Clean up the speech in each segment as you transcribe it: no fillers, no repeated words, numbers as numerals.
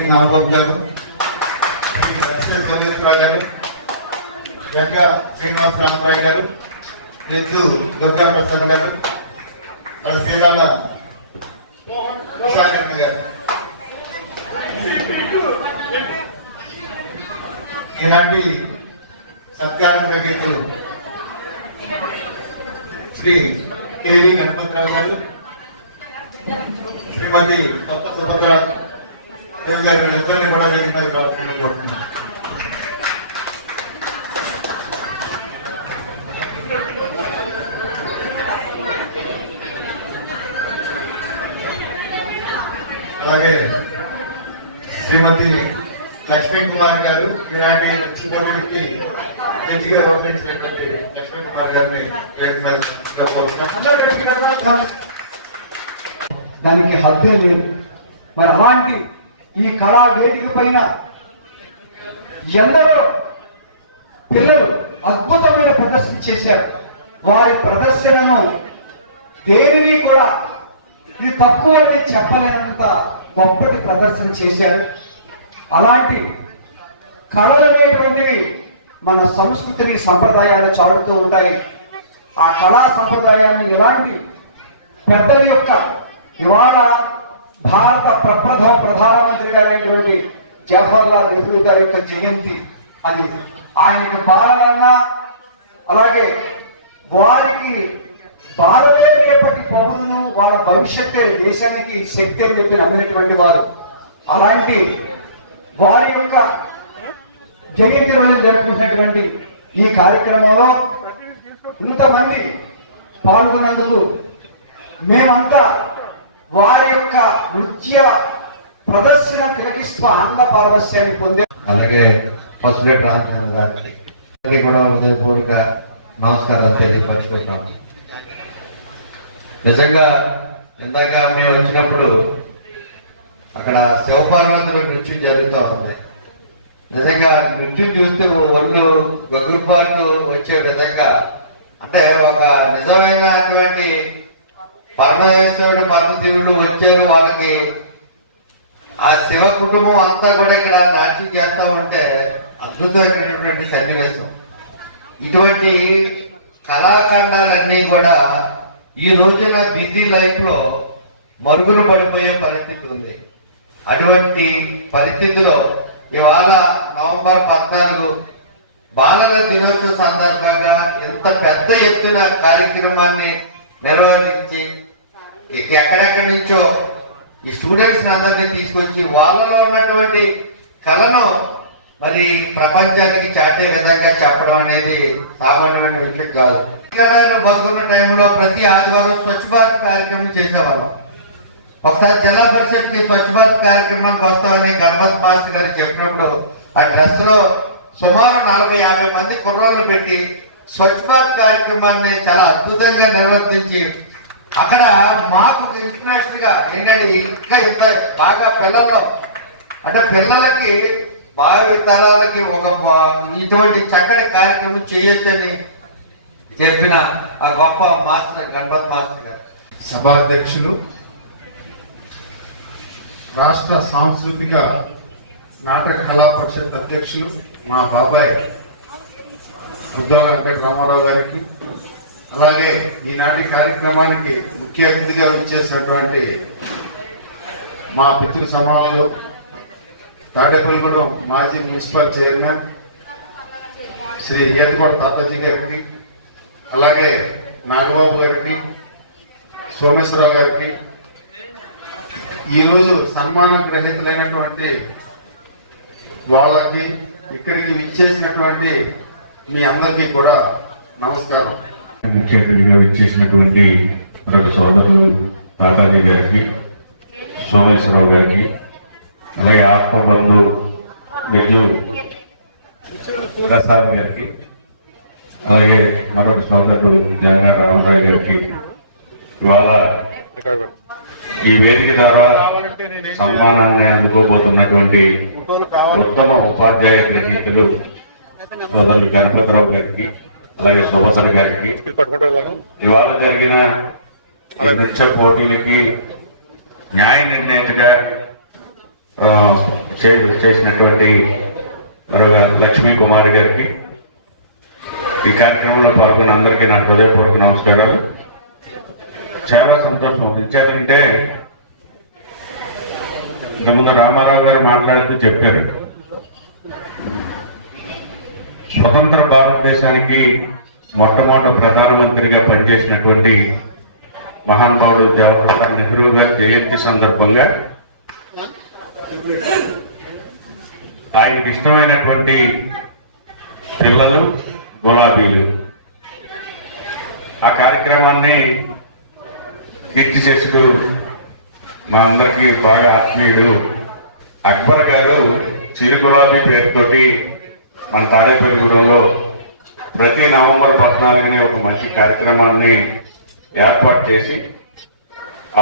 శ్రీ నాగబాబు గారు, శ్రీ సత్య గోవిందరావు గారు, వెంక శ్రీనివాస రామరావు గారు, రిజ్జు దుర్గా ప్రసాద్ గారు, సీతాల సాగర్ గారు. ఈనాటి సత్కార గ్రహీతలు శ్రీ కేవీ గణపతిరావు గారు, శ్రీమతి కొత్త సుభద్ర దేవి గారు, ఇద్దరిని కూడా వేదిక మీద రావాలని కోరుతున్నాను. అలాగే శ్రీమతి లక్ష్మీ కుమార్ గారు, ఈనాటి నృత్య పోటీలకి జడ్జిగా వ్యవహరించినటువంటి లక్ష్మీ కుమార్ గారిని వేదిక మీద కోరుతున్నాను. దానికి హద్దే లేదు. మరి అలాంటి ఈ కళా వేదిక పైన ఎందరో పిల్లలు అద్భుతమైన ప్రదర్శన చేశారు. వారి ప్రదర్శనను దేనిని కూడా ఇది తక్కువ చెప్పలేనంత గొప్పటి ప్రదర్శన చేశారు. అలాంటి కళలు అనేటువంటివి మన సంస్కృతిని సంప్రదాయాలు చాటుతూ ఉంటాయి. ఆ కళా సంప్రదాయాన్ని ఎలాంటి పెద్దల యొక్క ఇవాళ భారత ప్రప్రథమ ప్రధానమంత్రి గారైనటువంటి జవహర్లాల్ నెహ్రూ గారి యొక్క జయంతి. అది ఆయన బాలలన్నా అలాగే వారికి బాలలే రేపటి పౌరులు, వాళ్ళ భవిష్యత్తే దేశానికి శక్తి అని చెప్పి నమ్మినటువంటి వారు. అలాంటి వారి యొక్క జయంతి రోజున జరుపుకున్నటువంటి ఈ కార్యక్రమంలో ఇంతమంది పాల్గొన్నందుకు మేమంతా వారి యొక్క నృత్య ప్రదర్శన తిలకిస్తూ ఆనంద పారవస్యాన్ని పొందే. అలాగే పసులేటి రామచంద్ర గారికి కూడా హృదయపూర్వక నమస్కారాలు తెలియపరుచుకుంటాం. నిజంగా ఇందాక మేము వచ్చినప్పుడు అక్కడ శివపార్వతులు నృత్యం జరుగుతూ ఉంది. నిజంగా నృత్యం చూస్తూ ఒళ్ళు గగురుపాట్లు వచ్చే విధంగా, అంటే ఒక నిజమైనటువంటి పరమేశ్వరుడు పరమశివుడు వచ్చారు. వాళ్ళకి ఆ శివ కుటుంబం అంతా కూడా ఇక్కడ నాట్యం చేస్తా ఉంటే అద్భుతమైనటువంటి సన్నివేశం. ఇటువంటి కళాఖండాలన్నీ కూడా ఈ రోజున బిజీ లైఫ్ లో మరుగులు పడిపోయే పరిస్థితి ఉంది. అటువంటి పరిస్థితిలో ఇవాళ నవంబర్ 14 బాలల దినోత్సవ సందర్భంగా ఎంత పెద్ద ఎత్తున కార్యక్రమాన్ని నిర్వహించి ఎక్కడెక్కడి నుంచో ఈ స్టూడెంట్స్ అందరినీ తీసుకొచ్చి వాళ్ళలో ఉన్నటువంటి కళను మరి ప్రపంచానికి చాటే విధంగా చెప్పడం అనేది సామాన్యమైన విషయం కాదు. బతుకున్న టైంలో ప్రతి ఆదివారం స్వచ్ఛ భారత్ కార్యక్రమం చేసేవాళ్ళం. ఒకసారి జిల్లా పరిషత్ కి స్వచ్ఛ భారత్ కార్యక్రమానికి వస్తామని గణపత్ మాస్టర్ గారు చెప్పినప్పుడు ఆ డ్రెస్ లో సుమారు 40-50 మంది కుర్రాళ్ళు పెట్టి స్వచ్ఛ భారత్ కార్యక్రమాన్ని చాలా అద్భుతంగా నిర్వర్తించి అక్కడ మాకు ఇన్స్పిరేషన్ గా ఏంటంటే ఇంకా ఇంత బాగా పిల్లల్లో అంటే పిల్లలకి భావి తరాలకి ఒక ఇటువంటి చక్కటి కార్యక్రమం చేయొచ్చని చెప్పిన ఆ గొప్ప మాస్టర్ గణపత్ మాస్టర్ గారు. సభాధ్యక్షులు, రాష్ట్ర సాంస్కృతిక నాటక కళా పరిషత్ అధ్యక్షులు మా బాబాయ్ ఉద్దవ వెంకట రామారావు గారికి, అలాగే ఈనాటి కార్యక్రమానికి ముఖ్య అతిథిగా విచ్చేసినటువంటి మా పితృ సమానులు తాడేపల్లిగూడెం మాజీ మున్సిపల్ చైర్మన్ శ్రీ ఈతకోట తాతాజీ గారికి, అలాగే నాగబాబు గారికి, సోమేశ్వరరావు గారికి, ఈరోజు సన్మాన గ్రహీతలైనటువంటి వాళ్ళకి, ఇక్కడికి విచ్చేసినటువంటి మీ అందరికీ కూడా నమస్కారం. ముఖ్య అతిథిగా విచ్చేసినటువంటి మరొక సోదరులు తాతాజీ గారికి, సోమేశ్వరరావు గారికి, అలాగే ఆత్మబంధు నిజు ప్రసాద్ గారికి, అలాగే మరొక సోదరుడు జంగా రామరావు గారికి, ఇవాళ ఈ వేదిక ద్వారా సన్మానాన్ని అందుకోబోతున్నటువంటి ఉత్తమ ఉపాధ్యాయ గ్రహీతలు సోదరులు గణపతిరావు గారికి, అలాగే సుభద్ర గారికి, ఇవాళ జరిగిన నృత్య పోటీలకి న్యాయ నిర్ణేతగా చేసినటువంటి మరొక లక్ష్మీ కుమారి గారికి, ఈ కార్యక్రమంలో పాల్గొన్న అందరికీ నా హృదయపూర్వక నమస్కారాలు. చాలా సంతోషం. ఇచ్చారంటే ఇంతకుముందు రామారావు గారు మాట్లాడుతూ చెప్పారు, స్వతంత్ర భారతదేశానికి మొట్టమొదటి ప్రధానమంత్రిగా పనిచేసినటువంటి మహానుభావుడు జవహర్లాల్ నెహ్రూ గారి జయంతి సందర్భంగా ఆయనకి ఇష్టమైనటువంటి పిల్లలు గులాబీలు, ఆ కార్యక్రమాన్ని కీర్తి చేసుడు మా అందరికీ బాగా ఆత్మీయుడు అక్బర్ గారు చిరు గులాబీ పేరుతోటి మన తాడేపల్లిగూడెంలో ప్రతి నవంబర్ 14ని ఒక మంచి కార్యక్రమాన్ని ఏర్పాటు చేసి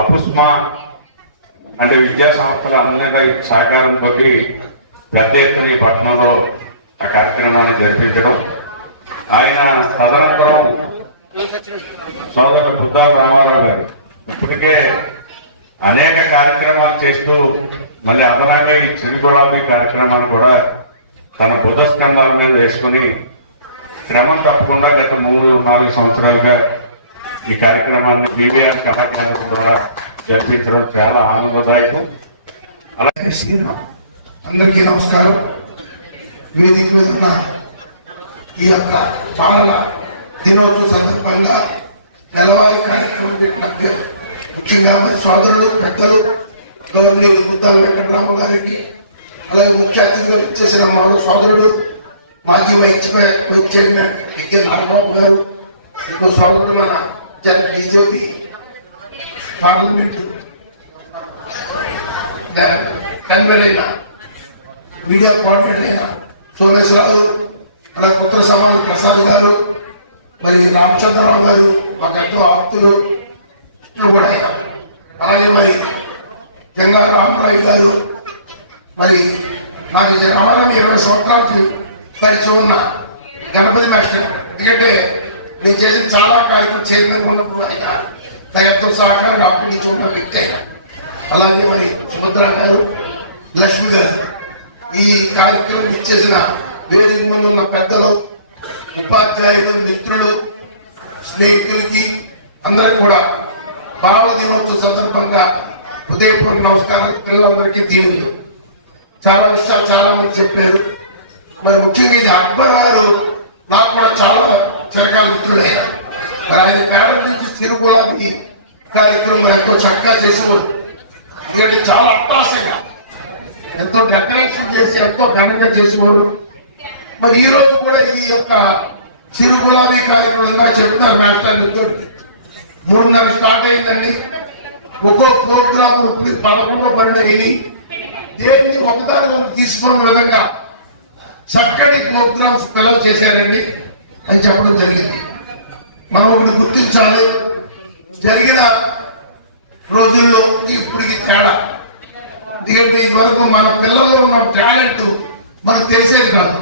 అపుస్మా అంటే విద్యా సంస్థల అందరి సహకారంతో పెద్ద ఎత్తున ఈ పట్టణంలో ఆ కార్యక్రమాన్ని జరిపించడం, ఆయన తదనంతరం సోదరుడు బుద్ధాల రామారావు గారు ఇప్పటికే అనేక కార్యక్రమాలు చేస్తూ మళ్ళీ అదనంగా ఈ చిరు గులాబీ కార్యక్రమాన్ని కూడా తన బుధ స్కంధాల మీద వేసుకుని క్రమం తప్పకుండా గత 3-4 సంవత్సరాలుగా ఈ కార్యక్రమాన్ని పీవీఆర్ కళాకేంద్రం ద్వారా జరిపించడం చాలా ఆనందదాయకం. అలాగే అందరికీ నమస్కారం. వేదిక మీద ఉన్న ఈ యొక్క పాలన దినోత్సవ సందర్భంగా నెలవారీ కార్యక్రమం పెట్టిన ముఖ్యంగా మరి సోదరులు పెద్దలు గవర్నర్ బుద్ధాల వెంకటరామ గారికి, అలాగే ముఖ్య అతిథిగా వచ్చేసిన మరో సోదరుడు మాజీ వైస్ చైర్మన్ విద్యా నాగబాబు గారు, ఇంకో సోదరుడు మన బీజేపీ పార్లమెంటు కన్వీనర్ అయిన మీడియా కోఆర్డినేటర్ అయిన సోమేశ్వరరావు, అలాగే ఉత్తర సమాన ప్రసాద్ గారు, మరి రామచంద్రరావు గారు మాకు ఎంతో ఆప్తులు కూడా అయినా, అలాగే మరి గంగా రామరావు గారు, మరి నాకు రవాణా 20 సంవత్సరాలకి పరిచయం ఉన్న గణపతి మాస్టర్, ఎందుకంటే నేను చేసిన చాలా కార్యక్రమం చైర్మన్ ఉన్నప్పుడు ఆయన ఎంతో సహకారం అప్పగించి ఉన్న వ్యక్తి అయినా, అలాగే మరి సుభద్ర గారు, లక్ష్మి గారు, ఈ కార్యక్రమం ఇచ్చేసిన వేదిక ముందు ఉన్న పెద్దలు, ఉపాధ్యాయులు, మిత్రులు, స్నేహితులకి అందరికి కూడా బాల దినోత్సవ సందర్భంగా హృదయపూర్వక నమస్కారం. పిల్లలందరికీ దీవులు. చాలా విషయాలు చాలా మంది చెప్పారు. మరి ముఖ్యంగా ఇది అక్బర్ గారు నాకు కూడా చాలా చిరకాల మిత్రుడయ్యారు. మరి ఆయన పేర నుంచి చిరు గులాబీ కార్యక్రమం ఎంతో చక్కగా చేసేవారు. ఎందుకంటే చాలా అట్రాసంగా ఎంతో డెకరేషన్ చేసి ఎంతో ఘనంగా చేసేవారు. మరి ఈ రోజు కూడా ఈ యొక్క చిరు గులాబీ కార్యక్రమంగా చెప్తారు మేడం 3:30 స్టార్ట్ అయిందండి. ఒక్కో ప్రోగ్రామ్ 11-12 అయినాయి. దేన్ని ఒకదాని తీసుకున్న విధంగా చక్కటి ప్రోగ్రామ్స్ పిల్లలు చేశారండి అని చెప్పడం జరిగింది. మనం ఒకటి గుర్తించాలి, జరిగిన రోజుల్లో ఇప్పటికి తేడా. ఎందుకంటే ఇదివరకు మన పిల్లల్లో ఉన్న టాలెంట్ మనకు తెలిసేది కాదు.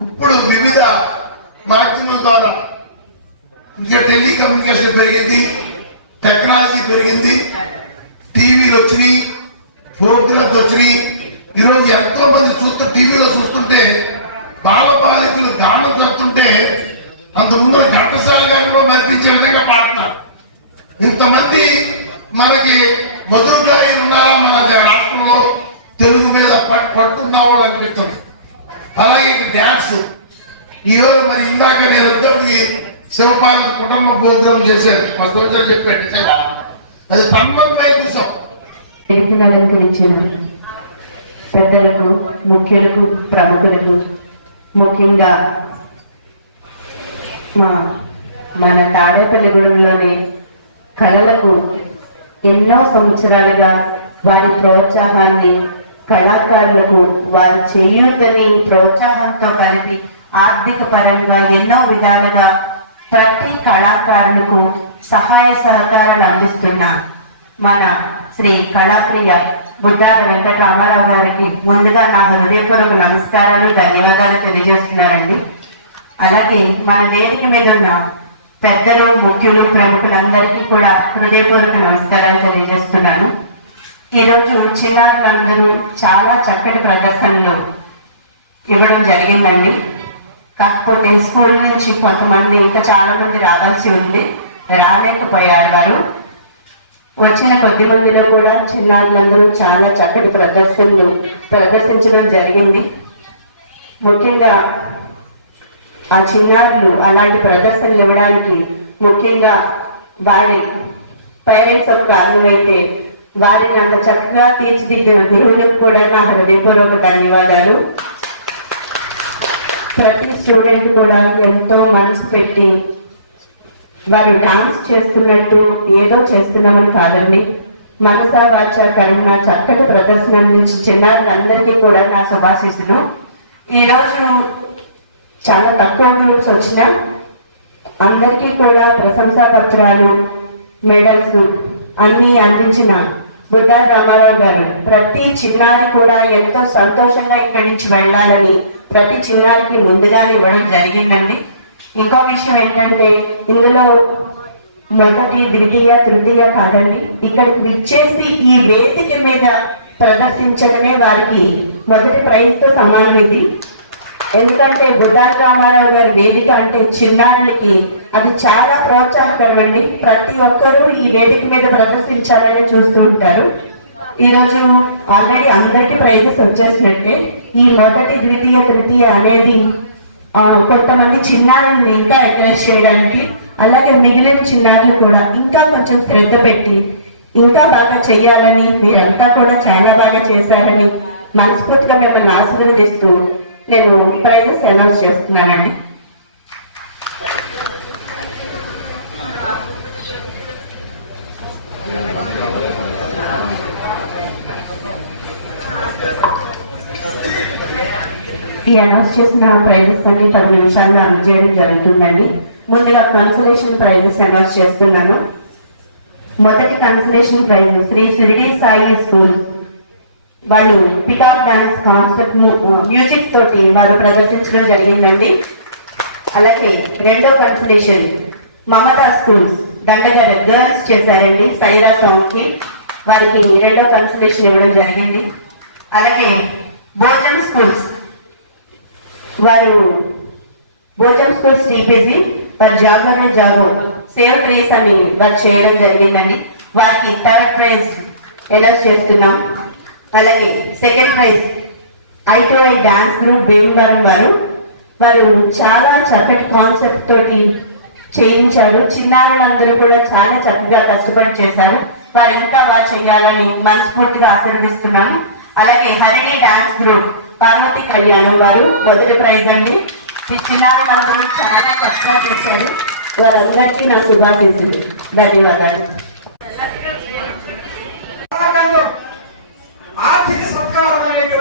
ఇప్పుడు వివిధ మాధ్యమాల ద్వారా ఇంకా టెలికమ్యూనికేషన్ పెరిగింది, టెక్నాలజీ పెరిగింది, టీవీలు వచ్చినాయి, ప్రోగ్రామ్స్ వచ్చినాయి. ఈరోజు ఎంతో మంది టీవీలో చూస్తుంటే బాలబాలికలు గానం చెప్తుంటే అంతకుముందు ఘంటసాల గారు కూడా మర్పించే విధంగా పాడుతున్నారు. ఇంతమంది మనకి మధురగాయలు ఉన్నారా మన రాష్ట్రంలో తెలుగు మీద పట్టున్న వాళ్ళు అనిపిస్తుంది. అలాగే డ్యాన్స్ ఈరోజు మరి ఇందాక నేను వచ్చి శివపార్వతి కుటుంబ ప్రోగ్రాం చేశారు. మా సోదరు చెప్పాడు, అది తన్మయ కోసం అలంకరించిన పెద్దలకు, ముఖ్యులకు, ప్రముఖులకు, ముఖ్యంగా మన తాడేపల్లిగూడెంలోని కళలకు ఎన్నో సంవత్సరాలుగా వారి ప్రోత్సాహాన్ని, కళాకారులకు వారి చేయూతని ప్రోత్సాహంతో కలిపి ఆర్థిక పరంగా ఎన్నో విధాలుగా ప్రతి కళాకారులకు సహాయ సహకారాలు అందిస్తున్న మన శ్రీ కళాప్రియ బుడ్డార వెంకట రామారావు గారికి ముందుగా నా హృదయపూర్వక నమస్కారాలు, ధన్యవాదాలు తెలియజేస్తున్నారండి. అలాగే మన వేదిక మీద ఉన్న పెద్దలు, ముఖ్యులు, ప్రముఖులందరికీ కూడా హృదయపూర్వక నమస్కారాలు తెలియజేస్తున్నాను. ఈరోజు చిన్నారులందరూ చాలా చక్కటి ప్రదర్శనలు ఇవ్వడం జరిగిందండి. కాకపోతే స్కూల్ నుంచి కొంతమంది ఇంకా చాలా మంది రావాల్సి ఉంది, రాలేకపోయారు. వారు వచ్చిన కొద్ది మందిలో కూడా చిన్నారులందరూ చాలా చక్కటి ప్రదర్శనలు ప్రదర్శించడం జరిగింది. ముఖ్యంగా ఆ చిన్నారులు అలాంటి ప్రదర్శనలు ఇవ్వడానికి ముఖ్యంగా వారి పేరెంట్స్ ఒక కారణమైతే వారిని అంత చక్కగా తీర్చిదిద్దిన గురువులకు కూడా నా హృదయపూర్వక ధన్యవాదాలు. ప్రతి స్టూడెంట్ కూడా ఎంతో మనసు పెట్టి వారు డాన్స్ చేస్తున్నట్టు ఏదో చేస్తున్నామని కాదండి, మనసా వాచ కరుణ చక్కటి ప్రదర్శన నుంచి చిన్నారులందరికీ కూడా నా శుభాశీస్సులు. ఈరోజు చాలా తక్కువ గ్రూప్స్ వచ్చిన అందరికీ కూడా ప్రశంసా పత్రాలు, మెడల్స్ అన్ని అందించిన బుద్ధా రామారావు గారు ప్రతి చిన్నారి కూడా ఎంతో సంతోషంగా ఇక్కడి నుంచి వెళ్ళాలని ప్రతి చిన్నారికి ముందుగానే ఇవ్వడం జరిగిందండి. ఇంకో విషయం ఏంటంటే ఇందులో మొదటి, ద్వితీయ, తృతీయ కాదండి, ఇక్కడికి విచ్చేసి ఈ వేదిక మీద ప్రదర్శించడమే వారికి మొదటి ప్రైజ్ తో సమానం ఇది. ఎందుకంటే బుద్ధా రామారావు గారి వేదిక అంటే చిన్నారులకి అది చాలా ప్రోత్సాహకరం అండి. ప్రతి ఒక్కరూ ఈ వేదిక మీద ప్రదర్శించాలని చూస్తూ ఉంటారు. ఈరోజు ఆల్రెడీ అందరికీ ప్రైజెస్ వచ్చేసినట్టే ఈ మొదటి, ద్వితీయ, తృతీయ అనేది కొంతమంది చిన్నారులను ఇంకా ఎంకరేజ్ చేయడానికి, అలాగే మిగిలిన చిన్నారులు కూడా ఇంకా కొంచెం శ్రద్ధ పెట్టి ఇంకా బాగా చెయ్యాలని, మీరంతా కూడా చాలా బాగా చేశారని మనస్ఫూర్తిగా మిమ్మల్ని ఆశీర్వదిస్తూ నేను ప్రైజెస్ అనౌన్స్ చేస్తున్నానండి. ఈ అనౌన్స్ చేసిన ప్రైజెస్ అన్ని 10 నిమిషాల్లో అందజేయడం జరుగుతుందండి. ముందుగా కన్సలేషన్ ప్రైజెస్ అనౌన్స్ చేస్తున్నాను. మొదటి consolation prize Shri Shirdi Sai school వాళ్ళు పికాక్ డాన్స్ కాన్సెప్ట్ మ్యూజిక్ తోటి వారు ప్రదర్శించడం జరిగిందండి. అలాగే రెండో కన్సలేషన్ మమతా స్కూల్స్ దండగర్ గర్ల్స్ చేశారండి సైరా సాంగ్ కి, వారికి రెండో కన్సలేషన్ ఇవ్వడం జరిగింది. అలాగే భోజన్ స్కూల్స్ వారు భోజన్ స్కూల్స్ టీపీసీ వారు జాగోనే జాగో సేవ్ ట్రేస్ అని వారు చేయడం జరిగిందండి. వారికి థర్డ్ ప్రైజ్ అనౌన్స్ చేస్తున్నాం. అలాగే second prize I dance group Bhimavaram వారు చాలా చక్కటి కాన్సెప్ట్ తోటి చేయించారు. చిన్నారులందరూ కూడా చాలా చక్కగా కష్టపడి చేశారు. వారు ఇంకా బాగా చేయాలని మనస్ఫూర్తిగా ఆశీర్వదిస్తున్నాను. అలాగే హరిణి డాన్స్ గ్రూప్ పార్వతి కళ్యాణం వారు మొదటి ప్రైజ్ అండి. ఈ చిన్నారులందరూ చాలా చక్కగా చేశారు. వారందరికీ నా శుభాశీస్సులు, ధన్యవాదాలు. ఆర్థిక సత్కారం అనేది